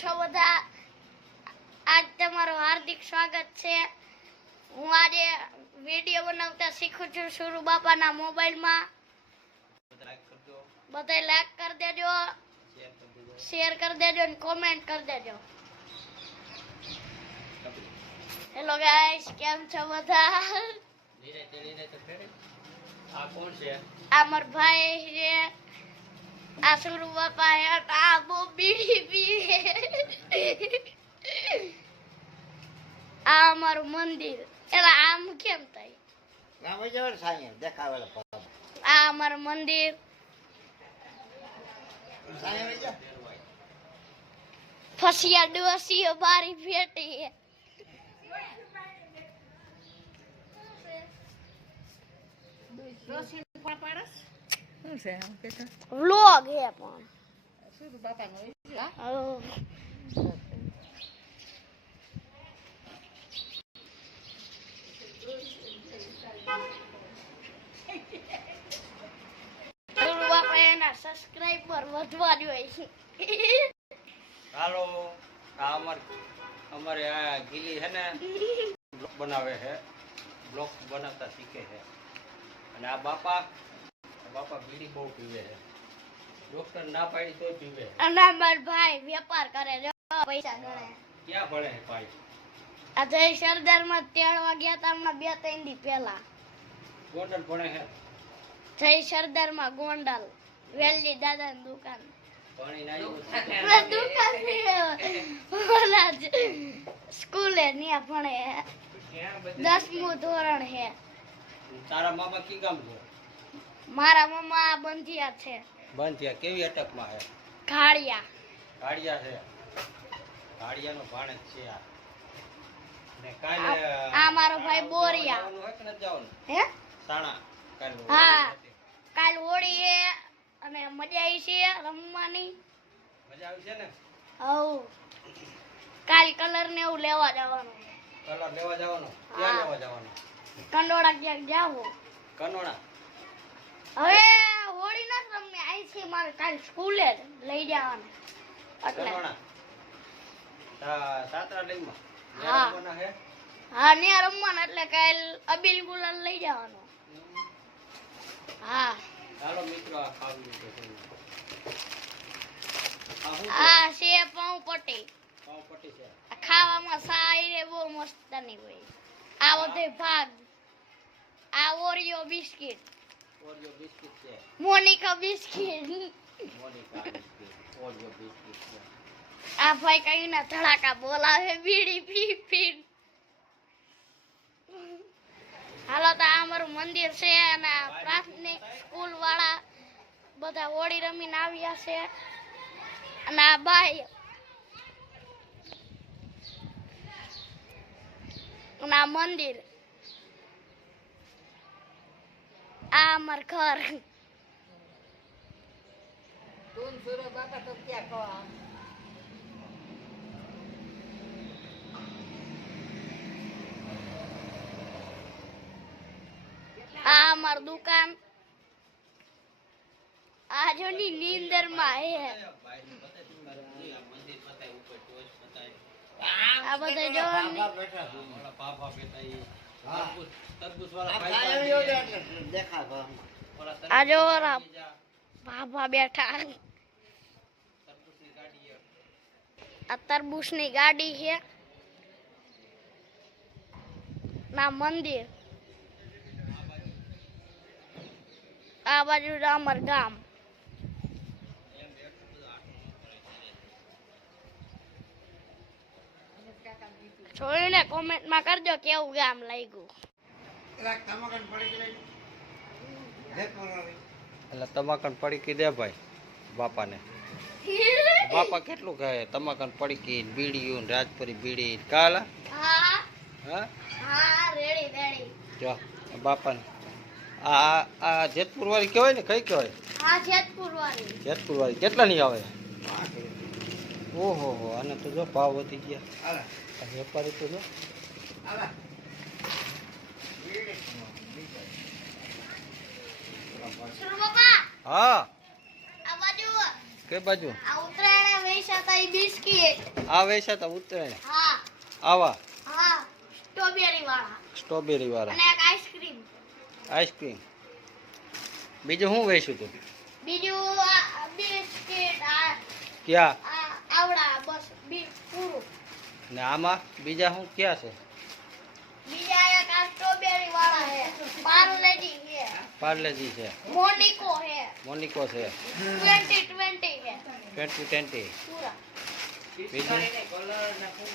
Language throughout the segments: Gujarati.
છો બધા? આજ તમારું હાર્દિક સ્વાગત છે. હું આજે વિડિયો બનાવતા શીખું છું સુરુ બાપાના મોબાઈલમાં. બધાય લાઈક કરી દેજો, શેર કરી દેજો અને કોમેન્ટ કરી દેજો. હેલો ગાઈસ, કેમ છો બધા? આ કોણ છે? આ માર ભાઈ છે. આ સુરુ બાપા હે. આ બહુ બીડી પીએ. આ અમારું મંદિર. એલા આમ કેમ થાય? ગામ જવળ સાયે દેખાવેલા પા. આ અમારું મંદિર. સાયે વેજા ફસિયા ડોસીઓ બારી ભેટી. રોશી ફોન પાડસ શું છે આમ કેતા વ્લોગ હે પણ સુરુ બાપાનો હોય હા સુરુ બાપા એના સબસ્ક્રાઇબર વધવા જોઈએ. હાલો, આ અમારે આ ગીલી છે ને બ્લોગ બનાવે છે, બ્લોગ બનાવતા શીખે છે. અને આ બાપા બીડી બહુ પીવે છે. ડોક્ટર ના પાડી તોય પીવે. અને અમાર ભાઈ વેપાર કરે છે, પૈસા ગણે. ક્યાં ભણે છે ભાઈ? આ જય સરદારમાં તેડવા ગયા તા હમણાં 2-3 દી પહેલા. ગોંડલ ભણે છે. જય સરદારમાં ગોંડલ વેલજી દાદાની દુકાન. ભણી ના દુકાન ઓલા સ્કૂલે ન્યા ભણે. 10મું ધોરણ હે. તારા મામા કી ગામ છે? મારા મમ્મા બંધિયા છે. બંધ થયા. કેવી અટકમાં છે? ઘાડિયા. ગાડિયા છે. ગાડિયાનો ભાણેજ છે આ. ને કાલે આ મારો ભાઈ બોરિયા. જવાનું હોય કે નથી જવાનું? હે તાણા કાલે હા, કાલ હોળી હે અને મજા આવી છે રમવાની. મજા આવી છે ને? હવ કાલ કલર ને એવું લેવા જવાનું. કલર લેવા જવાનો? હા. ક્યાં લેવા જવાનો? કંડોળા ક્યાંક જાવો. કનોણા. હવે હોળી ના રમને આવી છે મારે કાલ સ્કૂલે લઈ જવાના એટલે કનોણા. સાતરાલયમાં. હા. રમવાના હે? હા ને રમવાના એટલે કાલ અબીલ ગુલાલ લઈ જવાનો. હા ચાલો મિત્રો, આ ખાવી લીધું છે. આ શું છે? આ છે પાઉં પટ્ટી. પાવપટ્ટી છે. આ ખાવામાં સાઈ બહુ મસ્ત ની હોય. આ બધે ભાગ. આ ઓરિયો બિસ્કિટ, ઓરિયો બિસ્કિટ છે. Monaco biscuit. Monaco biscuit, Oreo biscuit છે. આ ભાઈ કઈ ના ધડાકા બોલાવે બીડી પી પી. હાલો તો આ અમારું મંદિર છે અને આ પ્રાથમિક સ્કૂલ વાળા બધા હોળી રમીને આવ્યા છે. અને આ બાઈ અને આ મંદિર. આ અમાર ઘર. તું સુરુ બાપા તો ક્યાં કહો આ અમાર દુકાન. આ જો ની નીંદર માં હે. આ બધા જો બાપા બેઠા છે. ઓલા પાપા બેટા ઈ હા. તરબૂચ આ વાળા સાયે ભાઈ વેજો એટલે દેખા પા. ઓલા આ જો તરબૂચ ઓલા લઈ જા. બાબા બેઠા. તરબૂચની ગાડી છે. આ તરબૂચની ગાડી છે. ના મંદિર. આ બાજુ અમાર ગામ. જોઈને કોમેન્ટમાં કરજો કેવું ગામ લાગ્યું. રાખ તમાકન પડી ગઈ. દેખવાનો એટલે તમાકન પડીકી દે ભાઈ બાપાને. બાપા કેટલું ખાય તમાકન પડીકી, બીડીયું, રાજપુરી બીડી કાલા. હા હા હા રેડી રેડી. જો બાપાને આ આ જેતપુર વાળી કહેવાય ને? કઈ કહેવાય? હા જેતપુર વાળી. જેતપુર વાળી કેટલાની આવે? ઓહો હો, આને તો જો ભાવ વધી ગયા. આલા આ વેપારી તો જો. આલા સુરુ બાપા હા, આ બાજુ કે બાજુ? આ ઉત્તરાયણ વેચાતા ઈ બિસ્કિટ. આ વેચાતા ઉત્તરાયણ હા આવા હા સ્ટ્રોબેરી વાળા સ્ટ્રોબેરી વાળા અને એક આઈસ્ક્રીમ. આઈસ્ક્રીમ બીજું શું વેચ્યું તું બીજું આ બિસ્કિટ આ ક્યાં આ આવડા બસ પૂરું. ને આમાં બીજા શું ક્યાં છે બીજા એક આ સ્ટ્રોબેરી વાળા હે, પાર્લેજી હે, પાર્લેજી છે મોનિકો હે, મોનિકો છે 2020 હે 2020 પૂરા. બીજું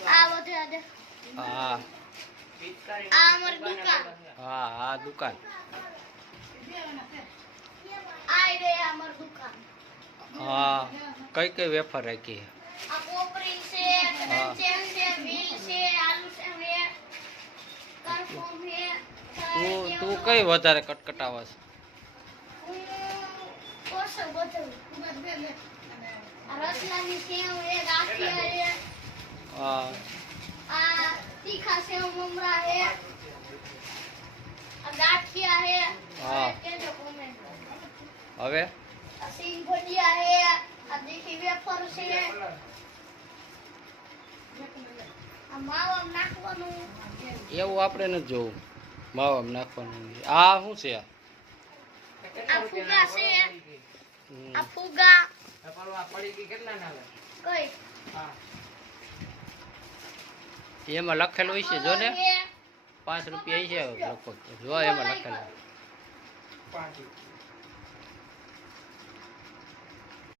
આ બધા દે. હા આ અમારી દુકાન. હા આ દુકાન આ રે અમારી દુકાન. હા કઈ કઈ વેફર રાખી છે આ કોપરી છે, કંચન છે, ભીલ છે, આલુ છે હે, કરફોમ હે. તું કઈ વધારે કટકટાવસ કોસો બધું. આ રસલાની સેવ હે, ગાંઠિયા હે, હા આ તીખા સેવ મમરા હે, આ ગાંઠિયા હે. હા. કેજો કોમેન્ટ. હવે આ સિંગ ભજીયા હે, આ દેખી વેફર છે, આ માવા નાખવાનું. એવું આપણે નથી જોવું માવામાં નાખવાનું આ શું છે આ ફુગા છે, હમ. આ ફુગા કઈ એમાં લખેલું હોય છે જો ને હે. 5 રૂપિયા છે લગભગ જો એમાં લખેલું